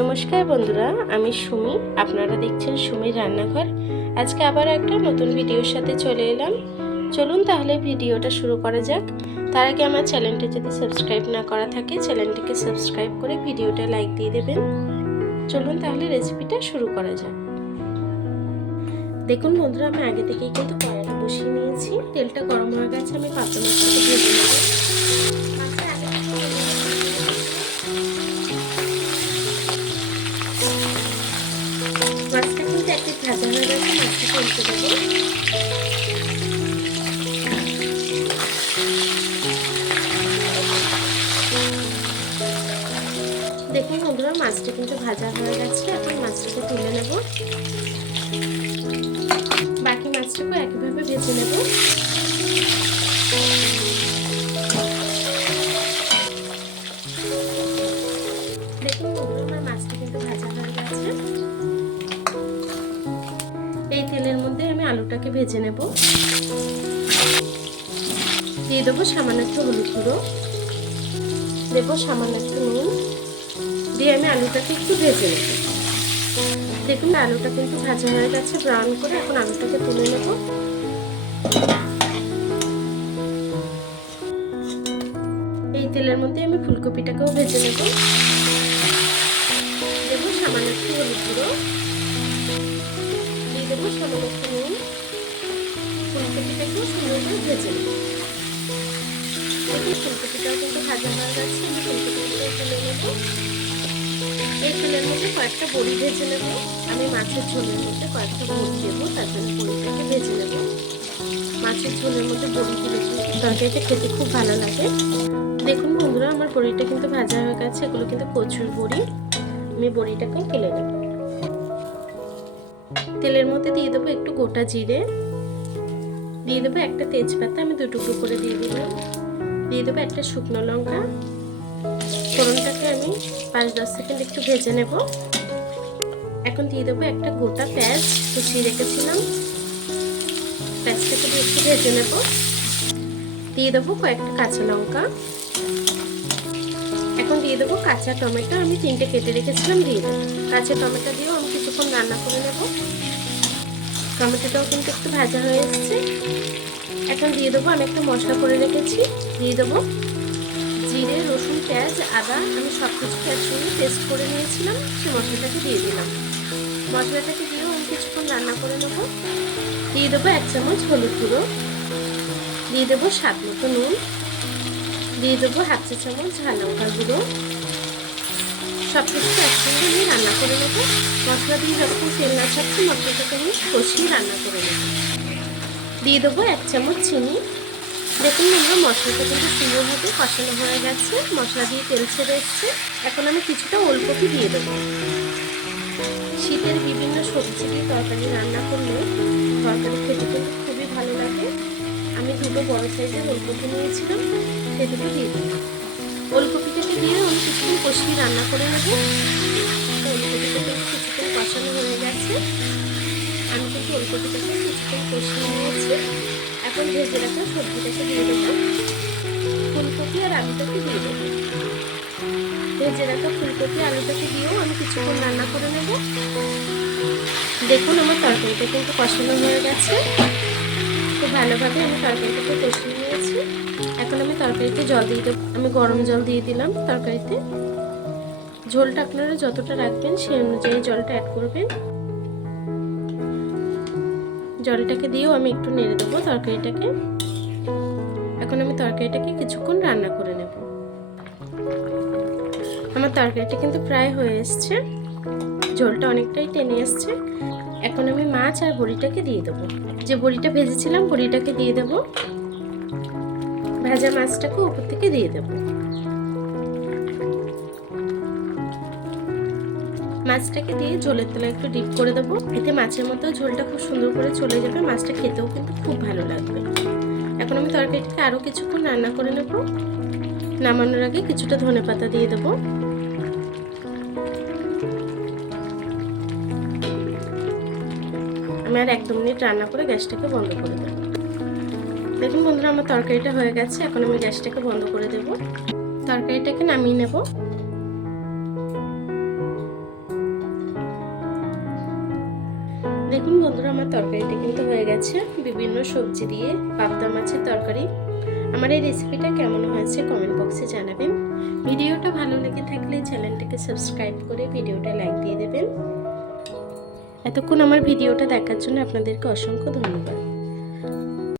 নমস্কার বন্ধুরা, আমি সুমি। আপনারা দেখছেন সুমির রান্নাঘর। আজকে আবার একটা নতুন ভিডিওর সাথে চলে এলাম। চলুন তাহলে ভিডিওটা শুরু করা যাক। তার আগে আমার চ্যানেলটি যদি সাবস্ক্রাইব না করা থাকে, চ্যানেলটিকে সাবস্ক্রাইব করে ভিডিওটা লাইক দিয়ে দেবেন। চলুন তাহলে রেসিপিটা শুরু করা যাক। দেখুন বন্ধুরা, আমি আগে থেকেই কিন্তু কড়াইটা বসিয়ে নিয়েছি। তেলটা গরম হয়ে গেছে, আমি পাতা মাছটাকে ভেজে নেব। একটি ভাজা হয়ে গেছে মাছটাকে উল্টে দেবো দেখুন বন্ধুরা, মাছটা কিন্তু ভাজা হয়ে গেছে। এখন মাছটাকে তুলে নেব। বাকি মাছটাকে একইভাবে ভেজে নেব। আলুটাকে ভেজে নেব। দিয়ে দেবো সামান্য একটু হলুদ গুঁড়ো। দেবো সামান্য একটু নুন। দিয়ে আমি আলুটাকে একটু ভেজে নেব। দেখুন আলুটা কিন্তু ভাজা হয়ে গেছে ব্রাউন করে এখন আলুটাকে তুলে নেব। এই তেলের মধ্যে আমি ফুলকপিটাকেও ভেজে নেব। দেবো সামান্য একটু হলুদ গুঁড়ো। দেবো সামান্য একটু নুন ফুলকপিটাকেও সুন্দর করে ভেজে নেব ফুলকপিটাও কিন্তু ভাজা হয়ে গেছে। আমি ফুলকপিটাকেও তুলে নেব। এই তেলের মধ্যে কয়েকটা বড়ি ভেজে নেব। আমি মাছের ঝোলের মধ্যে কয়েকটা বড়ি দেবো তার জন্য বড়িটাকে ভেজে নেব। মাছের ঝোলের মধ্যে বড়ি দিলে তরকারিটা খেতে খুব ভালো লাগে। দেখুন বন্ধুরা, আমার বড়িটা কিন্তু ভাজা হয়ে গেছে। এগুলো কিন্তু প্রচুর বড়ি। আমি বড়িটাকেও তুলে নেব। তেলের মধ্যে দিয়ে দেবো একটু গোটা জিরে। দিয়ে দেবো একটা তেজপাতা, আমি দুটুকরো করে দিয়ে দিলাম। দিয়ে দেবো একটা শুকনো লঙ্কা। ফোড়নটাকে আমি পাঁচ দশ সেকেন্ড একটু ভেজে নেব। এখন দিয়ে দেবো একটা গোটা পেঁয়াজ, কুচিয়ে রেখেছিলাম। পেঁয়াজটাকে একটু ভেজে নেব। দিয়ে দেবো কয়েকটা কাঁচা লঙ্কা। এখন দিয়ে দেবো কাঁচা টমেটো। আমি তিনটে কেটে রেখেছিলাম, দিয়ে দেবো। কাঁচা টমেটো দিয়েও আমি কিছুক্ষণ রান্না করে নেব। টমেটোটাও কিন্তু একটু ভাজা হয়ে এসছে। এখন দিয়ে দেবো, আমি একটা মশলা করে রেখেছি। দিয়ে দেবো জিরে, রসুন, পেঁয়াজ, আদা। আমি সব কিছু একসঙ্গে পেস্ট করে নিয়েছিলাম। সে মশলাটাকে দিয়ে দিলাম। মশলাটাকে দিয়েও আমি কিছুক্ষণ রান্না করে নেব। দিয়ে দেবো এক চামচ হলুদ গুঁড়ো। দিয়ে দেবো স্বাদ মতো নুন। দিয়ে দেবো হাফ চা চামচ ঝাল লঙ্কার গুঁড়ো। সব কিছু একসঙ্গে আমি রান্না করে নেব। মশলা দিয়ে যখন তেল না ছাড়ছে, মশলাটাকে আমি কষিয়ে রান্না করে নেব। দিয়ে দেবো এক চামচ চিনি। দেখুন আমরা মশলাটা কিন্তু সুন্দরভাবে কষানো হয়ে গেছে। মশলা দিয়ে তেল ছেড়ে এসছে। এখন আমি কিছুটা ওলকপি দিয়ে দেবো। শীতের বিভিন্ন সবজি দিয়ে তরকারি রান্না করলে তরকারি খেতে কিন্তু বড় সাইজের ওলকপি নিয়েছিলাম সে দুটো দিয়ে দিলাম। ওলকপিটাকে দিয়ে আমি কিছুক্ষণ কষিয়ে রান্না করে নেব। ওলকপিটাকে কিছুক্ষণ কষানো হয়ে গেছে। আমি কিন্তু ওলকপিটাকে কিছুক্ষণ কষিয়ে নিয়েছি। এখন ভেজে রাখা সবজিটাকে দিয়ে দেবো। ফুলকপি আর আলুটাকে দিয়ে দেবো। ভেজে রাখা ফুলকপি, আলুটাকে দিয়েও আমি কিছুক্ষণ রান্না করে নেব। দেখুন আমার তরকারিটা কিন্তু কষানো হয়ে গেছে। ভালোভাবে আমি তরকারিটাকে কষিয়ে নিয়েছি। এখন আমি তরকারিতে জল দিয়ে দেবো আমি গরম জল দিয়ে দিলাম তরকারিতে। ঝোলটা আপনারা যতটা রাখবেন সেই অনুযায়ী জলটা অ্যাড করবেন। জলটাকে দিয়েও আমি একটু নেড়ে দেবো তরকারিটাকে। এখন আমি তরকারিটাকে কিছুক্ষণ রান্না করে নেব। আমার তরকারিটা কিন্তু প্রায় হয়ে এসছে। ঝোলটা অনেকটাই টেনে এসছে। এখন আমি মাছ আর বড়িটাকে দিয়ে দেবো। যে বড়িটা ভেজেছিলাম, বড়িটাকে দিয়ে দেবো। ভাজা মাছটাকে উপর থেকে দিয়ে দেবো। মাছটাকে দিয়ে ঝোলের তলা একটু ডিপ করে দেবো। এতে মাছের মতো ঝোলটা খুব সুন্দর করে চলে যাবে। মাছটা খেতেও কিন্তু খুব ভালো লাগবে। এখন আমি তরকারিটাকে আরও কিছুক্ষণ রান্না করে নেব। নামানোর আগে কিছুটা ধনে পাতা দিয়ে দেবো। আমি আর এক দু মিনিট রান্না করে গ্যাসটাকে বন্ধ করে দেবো। দেখুন বন্ধুরা, আমার তরকারিটা হয়ে গেছে। এখন আমি গ্যাসটাকে বন্ধ করে দেব। তরকারিটাকে নামিয়ে নেব। দেখুন বন্ধুরা, আমার তরকারিটা কিন্তু হয়ে গেছে। বিভিন্ন সবজি দিয়ে পাবদা মাছের তরকারি। আমার এই রেসিপিটা কেমন হয়েছে কমেন্ট বক্সে জানাবেন। ভিডিওটা ভালো লেগে থাকলে চ্যানেলটাকে সাবস্ক্রাইব করে ভিডিওটা লাইক দিয়ে দেবেন। এতক্ষণ আমার ভিডিওটা দেখার জন্য আপনাদেরকে অসংখ্য ধন্যবাদ।